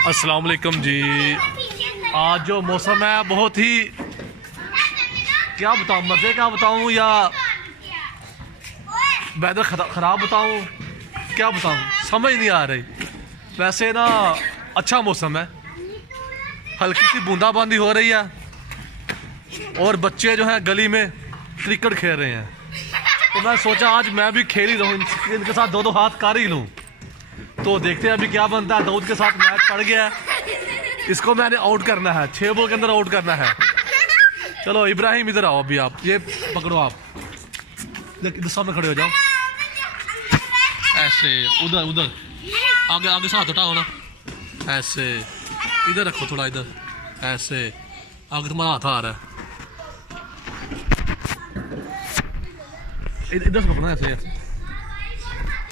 अस्सलाम वालेकुम जी। आज जो मौसम है बहुत ही क्या बताऊँ, मज़े का बताऊँ या वेदर ख़राब बताऊँ, क्या बताऊँ समझ नहीं आ रही। वैसे ना अच्छा मौसम है, हल्की सी बूंदाबांदी हो रही है और बच्चे जो हैं गली में क्रिकेट खेल रहे हैं। तो मैं सोचा आज मैं भी खेल ही रहूँ, इनके साथ दो हाथ कर ही लूँ। तो देखते हैं अभी क्या बनता है। दाऊद के साथ मैच पड़ गया है, इसको मैंने आउट करना है, 6 बॉल के अंदर आउट करना है। चलो इब्राहिम इधर आओ, अभी आप ये पकड़ो, आप इधर सामने खड़े हो जाओ, ऐसे उधर उधर आगे आगे से हाथ उठाओ ना, ऐसे इधर रखो थोड़ा, इधर ऐसे आगे तुम्हारा हाथ आ रहा है, इधर से पकड़ना, ऐसे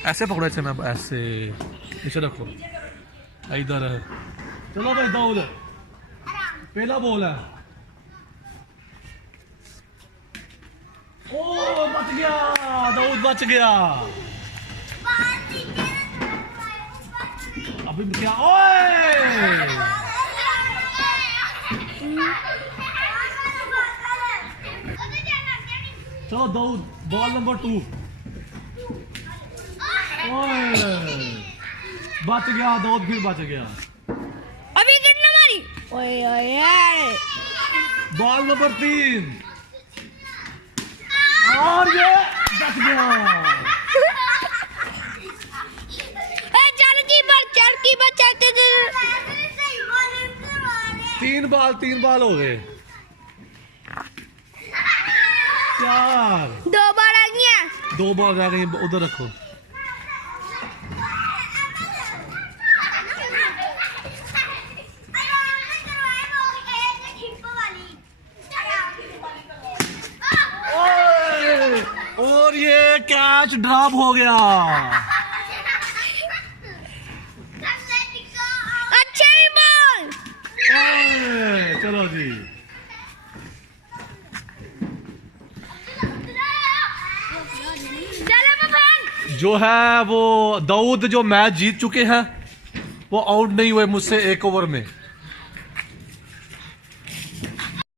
ऐसे पकड़ो, ऐसे मैं ऐसे इसे रखो इधर। चलो भाई दाऊद, पहला बॉल है। ओ बच गया, दाऊद बच गया। अभी क्या, ओए चलो दाऊद, बॉल नंबर 2। ओए बच गया दाऊद, फिर बच गया। अभी कितना मारी, ओए ओए बॉल नंबर 3 और ये बच गया। चल की बचाते 3 बॉल हो गए, 4 2 बार आ गया, 2 बॉल रह गई, उधर रखो। और ये कैच ड्रॉप हो गया। अच्छा ही बॉल। चलो जी, जो है वो दाऊद जो मैच जीत चुके हैं, वो आउट नहीं हुए मुझसे 1 ओवर में।